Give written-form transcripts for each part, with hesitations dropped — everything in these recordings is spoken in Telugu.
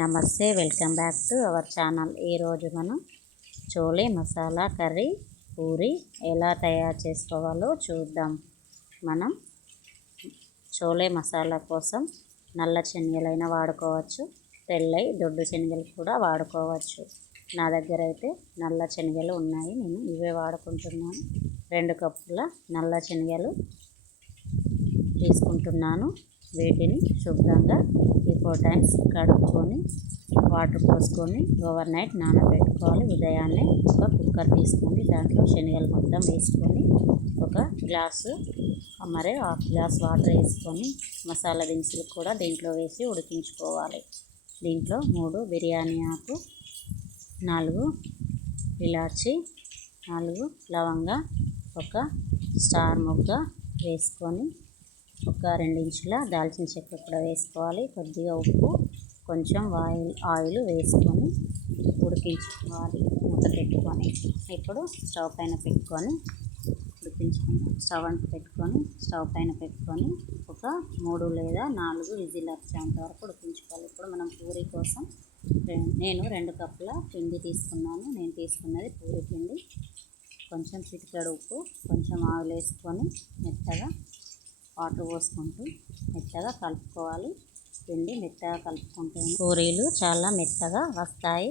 నమస్తే, welcome back to our channel. ఈరోజు మనం చోలే మసాలా కర్రీ పూరి ఎలా తయారు చేసుకోవాలో చూద్దాం. మనం చోలే మసాలా కోసం నల్ల శనగలైనా వాడుకోవచ్చు, తెల్లై దొడ్డు శనగలు కూడా వాడుకోవచ్చు. నా దగ్గర అయితే నల్ల శనగలు ఉన్నాయి, నేను ఇవే వాడుకుంటున్నాను. 2 కప్పుల నల్ల శనగలు తీసుకుంటున్నాను. వీటిని శుభ్రంగా 4 టైమ్స్ కడుక్కొని వాటర్ పోసుకొని ఓవర్ నైట్ నానబెట్టుకోవాలి. ఉదయాన్నే ఒక కుక్కర్ తీసుకొని దాంట్లో శనగలు మొత్తం వేసుకొని ఒక గ్లాసు మరి హాఫ్ గ్లాస్ వాటర్ వేసుకొని మసాలా దినుసులు కూడా దీంట్లో వేసి ఉడికించుకోవాలి. దీంట్లో 3 బిర్యానీ ఆకు, 4 ఇలాచి, 4 లవంగా, ఒక స్టార్ మొగ్గ వేసుకొని ఒక 2 ఇంచుల దాల్చిన చెక్క కూడా వేసుకోవాలి. కొద్దిగా ఉప్పు, కొంచెం ఆయిల్ వేసుకొని ఉడికించుకోవాలి మూత పెట్టుకొని. ఇప్పుడు స్టవ్ పైన పెట్టుకొని ఉడికించుకుందాం. స్టవ్ పైన పెట్టుకొని ఒక 3 లేదా 4 విజిల్ వచ్చేంత వరకు ఉడికించుకోవాలి. ఇప్పుడు మనం పూరి కోసం నేను 2 కప్పుల పిండి తీసుకున్నాను. నేను తీసుకున్నది పూరి పిండి. కొంచెం చిటికెడు ఉప్పు, కొంచెం ఆయిల్ వేసుకొని మెత్తగా వాటర్ పోసుకుంటూ మెత్తగా కలుపుకోవాలి. పిండి మెత్తగా కలుపుకుంటే పూరీలు చాలా మెత్తగా వస్తాయి.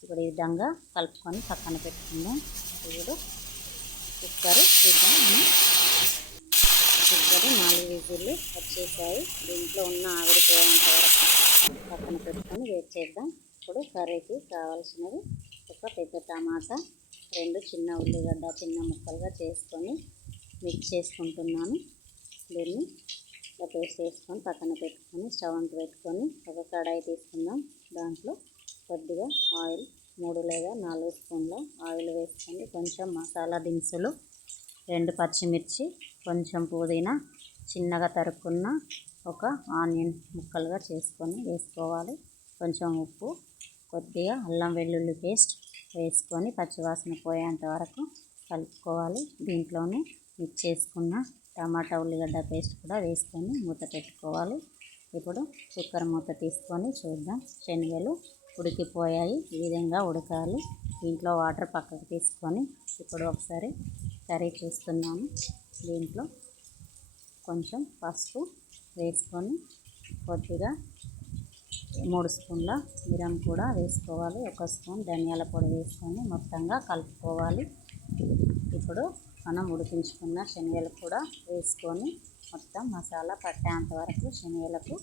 ఇప్పుడు ఈ విధంగా కలుపుకొని పక్కన పెట్టుకుందాం. ఇప్పుడు కుక్కర్ చూద్దాం. కుక్కర్ 4 విజిల్లు వచ్చేసాయి. దీంట్లో ఉన్న ఆవిరిపోయేంత వరకు పక్కన పెట్టుకొని వేడి చేద్దాం. ఇప్పుడు కర్రీకి కావాల్సినవి ఒక పెద్ద టమాటా, 2 చిన్న ఉల్లిగడ్డ చిన్న ముక్కలుగా చేసుకొని మిక్స్ చేసుకుంటున్నాను. దీన్ని ఇలా పేస్ట్ చేసుకొని పక్కన పెట్టుకొని స్టవ్ అంటు పెట్టుకొని ఒక కడాయి తీసుకుందాం. దాంట్లో కొద్దిగా ఆయిల్ 3 లేదా 4 స్పూన్ల ఆయిల్ వేసుకొని కొంచెం మసాలా దినుసులు, 2 పచ్చిమిర్చి, కొంచెం పుదీనా, చిన్నగా తరుక్కున్న ఒక ఆనియన్ ముక్కలుగా చేసుకొని వేసుకోవాలి. కొంచెం ఉప్పు, కొద్దిగా అల్లం వెల్లుల్లి పేస్ట్ వేసుకొని పచ్చివాసన పోయేంత వరకు కలుపుకోవాలి. దీంట్లోనే మిక్స్ చేసుకున్న టమాటా ఉల్లిగడ్డ పేస్ట్ కూడా వేసుకొని మూత పెట్టుకోవాలి. ఇప్పుడు కుక్కర్ మూత తీసుకొని చూద్దాం. శనగలు ఉడికిపోయాయి. ఈ విధంగా ఉడకాలి. దీంట్లో వాటర్ పక్కకు తీసుకొని ఇప్పుడు ఒకసారి కర్రీ చూస్తున్నాను. దీంట్లో కొంచెం పసుపు వేసుకొని కొద్దిగా 3 స్పూన్ల మిరం కూడా వేసుకోవాలి. 1 స్పూన్ ధనియాల పొడి వేసుకొని మొత్తంగా కలుపుకోవాలి. ఇప్పుడు మనం ఉడికించుకున్న శనగలు కూడా వేసుకొని మొత్తం మసాలా పట్టేంత వరకు శనగలకు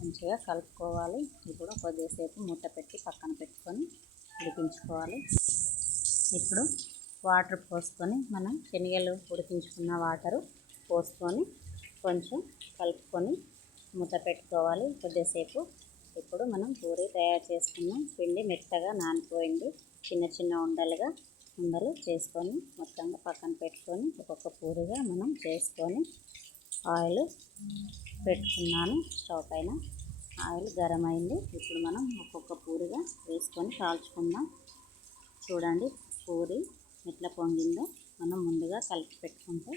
మంచిగా కలుపుకోవాలి. ఇప్పుడు కొద్దిసేపు మూత పెట్టి పక్కన పెట్టుకొని ఉడికించుకోవాలి. ఇప్పుడు వాటర్ పోసుకొని మనం శనగలు ఉడికించుకున్న వాటరు పోసుకొని కొంచెం కలుపుకొని మూత పెట్టుకోవాలి కొద్దిసేపు. ఇప్పుడు మనం పూరి తయారు చేసుకున్నాం. పిండి మెత్తగా నానిపోయింది. చిన్న చిన్న ఉండలు చేసుకొని మొత్తంగా పక్కన పెట్టుకొని ఒక్కొక్క పూరిగా మనం చేసుకొని ఆయిల్ పెట్టుకున్నాను. స్టవ్ పైన ఆయిల్ గరం అయింది. ఇప్పుడు మనం ఒక్కొక్క పూరిగా వేసుకొని కాల్చుకుందాం. చూడండి పూరి ఎట్లా పొంగిందో. మనం ముందుగా కలిపి పెట్టుకుంటే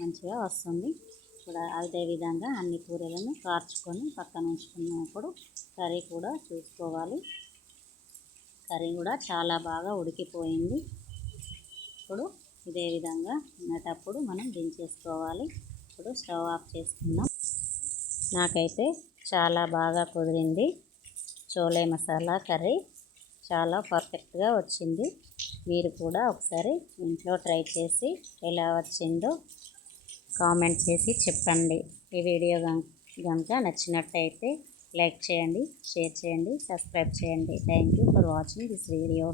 మంచిగా వస్తుంది. ఇప్పుడు అదే విధంగా అన్ని పూరీలను కార్చుకొని పక్కన ఉంచుకున్నప్పుడు కర్రీ కూడా చూసుకోవాలి. కర్రీ కూడా చాలా బాగా ఉడికిపోయింది. ఇప్పుడు ఇదే విధంగా ఉన్నటప్పుడు మనం దించేసుకోవాలి. ఇప్పుడు స్టవ్ ఆఫ్ చేసుకుందాం. నాకైతే చాలా బాగా కుదిరింది. చోలే మసాలా కర్రీ చాలా పర్ఫెక్ట్గా వచ్చింది. మీరు కూడా ఒకసారి ఇంట్లో ట్రై చేసి ఎలా వచ్చిందో కామెంట్ చేసి చెప్పండి. ఈ వీడియో కనుక నచ్చినట్టయితే లైక్ చేయండి, షేర్ చేయండి, సబ్స్క్రైబ్ చేయండి. Thank you for watching this video.